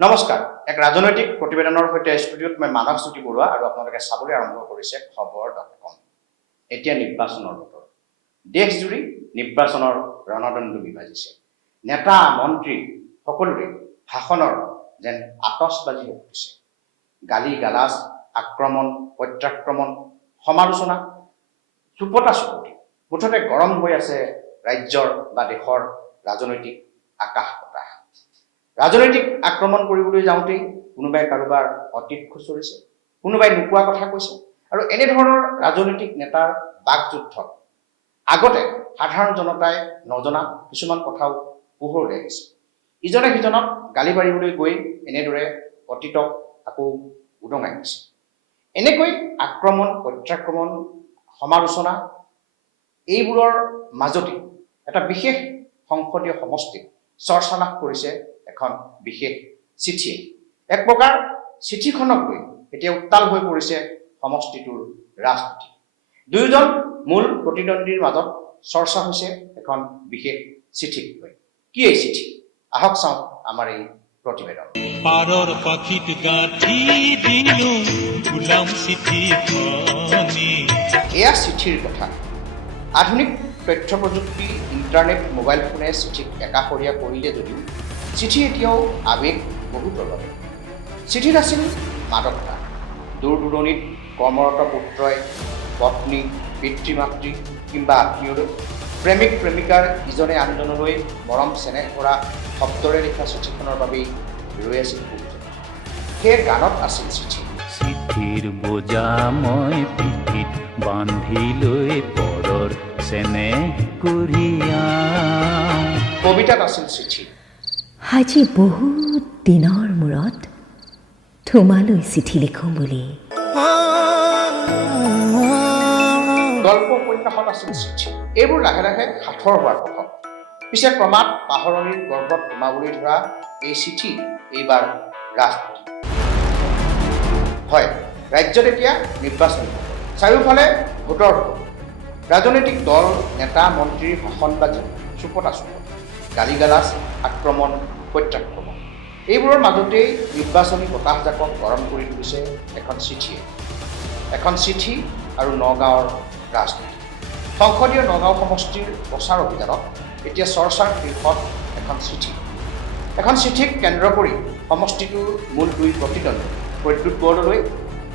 নমস্কাৰ এক ৰাজনৈতিক প্ৰতিবেদনৰ সৈতে ষ্টুডিঅ'ত মই মানৱ জ্যোতি বৰুৱা আৰু আপোনালোকে চাবলৈ আৰম্ভ কৰিছে খবৰ.com। এতিয়া নিৰ্বাচনৰ বতৰ, দেশজুৰি নিৰ্বাচনৰ ৰণদণ্ডু বিভাজিছে। নেতা মন্ত্ৰী সকলোৰে ভাষণৰ যেন আতচবাজি হৈ উঠিছে। গালি গালাজ, আক্ৰমণ, প্ৰত্যাক্ৰমণ, সমালোচনা, চুপতা চুপতি, মুঠতে গৰম হৈ আছে ৰাজ্যৰ বা দেশৰ ৰাজনৈতিক আকাশ বতাহ। ৰাজনৈতিক আক্ৰমণ কৰিবলৈ যাওঁতেই কোনোবাই কাৰোবাৰ অতীত খুচৰিছে, কোনোবাই নোকোৱা কথা কৈছে আৰু এনেধৰণৰ ৰাজনৈতিক নেতাৰ বাকযুদ্ধত আগতে সাধাৰণ জনতাই নজনা কিছুমান কথাও পোহৰলৈ আহিছে। ইজনে সিজনক গালি পাৰিবলৈ গৈ এনেদৰে অতীতক আকৌ উদঙাই দিছে। এনেকৈ আক্ৰমণ, প্ৰত্যাক্ৰমণ, সমালোচনা এইবোৰৰ মাজতে এটা বিশেষ সংসদীয় সমষ্টিত চৰ্চা লাভ কৰিছে এখন বিশেষ চিঠিয়ে। এক প্ৰকাৰ চিঠিখনক লৈ এতিয়া উত্তাল হৈ পৰিছে সমষ্টিটোৰ ৰাজনীতি। দুয়োজন মূল প্ৰতিদ্বন্দ্বীৰ মাজত চৰ্চা হৈছে এখন বিশেষ চিঠিক লৈ। কি এই চিঠি? আহক চাওঁ আমাৰ এই প্ৰতিবেদন। পাৰৰ পাখিত গাঁঠি দিলো গোলাম চিঠিখনি। এয়া চিঠিৰ কথা। আধুনিক তথ্য প্ৰযুক্তি, ইণ্টাৰনেট, মোবাইল ফোনে চিঠিক একাষৰীয়া কৰিলে যদিও চিঠি এতিয়াও আৱেগ বহু প্ৰবল। চিঠিত আছিল মাদকতা। দূৰ দূৰণিত কৰ্মৰত পুত্ৰই পত্নী, পিতৃ মাতৃ কিংবা আত্মীয়লৈ, প্ৰেমিক প্ৰেমিকাৰ ইজনে আনজনলৈ মৰম চেনেহ কৰা শব্দৰে লিখা চিঠিখনৰ বাবেই ৰৈ আছিল পুত্ৰ। সেই গানত আছিল চিঠি। চিঠিৰ বোজা মই পিঠিত বান্ধি লৈ পৰৰ চেনেহ কঢ়িয়াও। কবিতাত আছিল চিঠি। আজি বহুত দিনৰ মূৰত তোমালৈ চিঠি লিখোঁ বুলি। গল্প উপন্যাসত আছিল চিঠি। এইবোৰ লাহে লাহে সাঁথৰ হোৱাৰ কথা। পিছে ক্ৰমাৎ পাহৰণিৰ গৰ্ভত সোমাবলৈ ধৰা এই চিঠি এইবাৰ ৰাজনীতি। হয়, ৰাজ্যত এতিয়া নিৰ্বাচন হ'ব। চাৰিওফালে ভোটৰ ভোট। ৰাজনৈতিক দল, নেতা মন্ত্ৰীৰ ভাষণবাজি, চুপতা চুপতি, গালি গালাজ, আক্ৰমণ, প্ৰত্যাক্ৰমণ এইবোৰৰ মাজতেই নিৰ্বাচনী বতাহজাকক গৰম কৰি তুলিছে এখন চিঠিয়ে। এখন চিঠি আৰু নগাঁৱৰ ৰাজনীতি। সংসদীয় নগাঁও সমষ্টিৰ প্ৰচাৰ অভিযানত এতিয়া চৰ্চাৰ শীৰ্ষত এখন চিঠি। এখন চিঠিক কেন্দ্ৰ কৰি সমষ্টিটোৰ মূল দুই প্ৰতিদ্বন্দ্বী প্ৰদ্যুৎ বৰদলৈ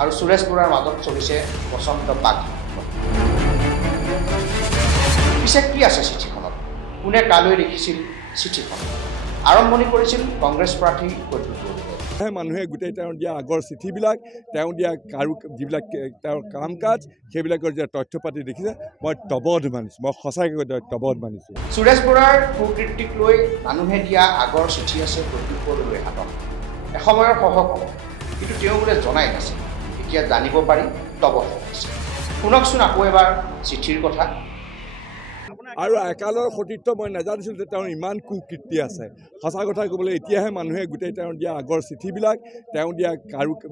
আৰু সুৰেশ বৰাৰ মাজত চলিছে প্ৰচণ্ড বাকযুদ্ধ। পিছে কি আছে চিঠিখনত? কোনে কালৈ লিখিছিল চিঠিখন? আৰম্ভণি কৰিছিল কংগ্ৰেছ প্ৰাৰ্থী প্ৰদ্যুৎ বৰদলৈ। মানুহে গোটেই তেওঁ দিয়া আগৰ চিঠিবিলাক, তেওঁ দিয়া যিবিলাক তেওঁৰ কাম কাজ, সেইবিলাকৰ যে তথ্য পাতি দেখিছে, মই তবধ মানিছোঁ। মই সঁচাকৈ তবধ মানিছোঁ। সুৰেশ বৰাৰ কুকীৰ্তিক লৈ মানুহে দিয়া আগৰ চিঠি আছে প্ৰদ্যুৎ বৰদলৈৰ হাতত। এসময়ৰ সহকৰ্মী, কিন্তু তেওঁ বোলে জনাই নাছিল। এতিয়া জানিব পাৰি তবধ হৈছে। শুনকচোন আকৌ এবাৰ চিঠিৰ কথা। আৰু একালৰ সতীৰ্থ মই নাজানিছিলোঁ যে তেওঁৰ ইমান কুকীৰ্তি আছে। সঁচা কথা ক'বলৈ এতিয়াহে মানুহে গোটেই তেওঁ দিয়া আগৰ চিঠিবিলাক, তেওঁ দিয়া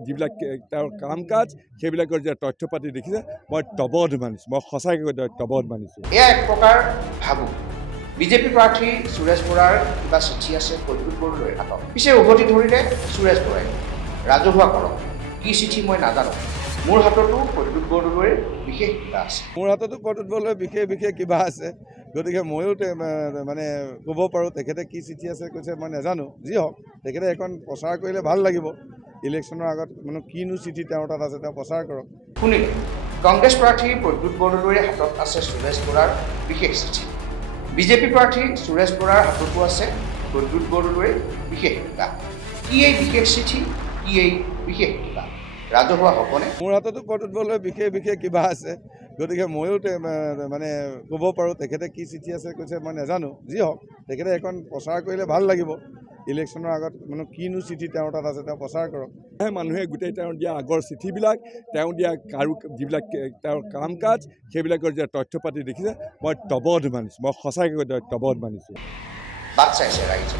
যিবিলাক তেওঁৰ কাম কাজ, সেইবিলাকৰ যে তথ্য পাতি দেখিছে, মই তবধ মানিছোঁ। মই সঁচাকৈ তবধ মানিছোঁ। এয়া এক প্ৰকাৰ ভাবুক। বিজেপি প্ৰাৰ্থী সুৰেশ বৰাৰ কিবা চিঠি আছে প্ৰদ্যুৎ বৰদলৈৰ হাতত। পিছে উভতি ধৰিলে সুৰেশ বৰাই। ৰাজহুৱা কৰক, কি চিঠি মই নাজানো। মোৰ হাততো প্ৰদ্যুৎ বৰদলৈৰ বিশেষ কিবা আছে। মোৰ হাততো প্ৰদ্যুৎ বৰদলৈৰ বিশেষ কিবা আছে। গতিকে ময়ো মানে ক'ব পাৰোঁ তেখেতে কি চিঠি আছে কৈছে মই নাজানো। যি হওক, তেখেতে এখন প্ৰচাৰ কৰিলে ভাল লাগিব। ইলেকশ্যনৰ আগত কিনো চিঠি তেওঁৰ তাত আছে, তেওঁ প্ৰচাৰ কৰক। শুনিলে, কংগ্ৰেছ প্ৰাৰ্থী প্ৰদ্যুৎ বৰদলৈৰ হাতত আছে সুৰেশ বৰাৰ বিশেষ চিঠি। বিজেপি প্ৰাৰ্থী সুৰেশ বৰাৰ হাততো আছে প্ৰদ্যুৎ বৰদলৈৰ বিশেষ কিবা। কি এই বিশেষ চিঠি? কি এই বিশেষ কিবা? ৰাজহুৱা হ'বনে? মোৰ হাততো প্ৰদ্যুৎ বৰদলৈৰ বিশেষ কিবা আছে। গতিকে ময়ো মানে ক'ব পাৰোঁ তেখেতে কি চিঠি আছে কৈছে মই নাজানো। যি হওক, তেখেতে এখন প্ৰচাৰ কৰিলে ভাল লাগিব। ইলেকশ্যনৰ আগত কিনো চিঠি তেওঁৰ তাত আছে, তেওঁ প্ৰচাৰ কৰক। মানুহে গোটেই তেওঁ দিয়া আগৰ চিঠিবিলাক, তেওঁ দিয়া যিবিলাক তেওঁৰ কাম কাজ, সেইবিলাকৰ যে তথ্য পাতি দেখিছে, মই তবধ মানিছোঁ। মই সঁচাকৈ তবধ মানিছোঁ। বাট চাইছে ৰাইজে।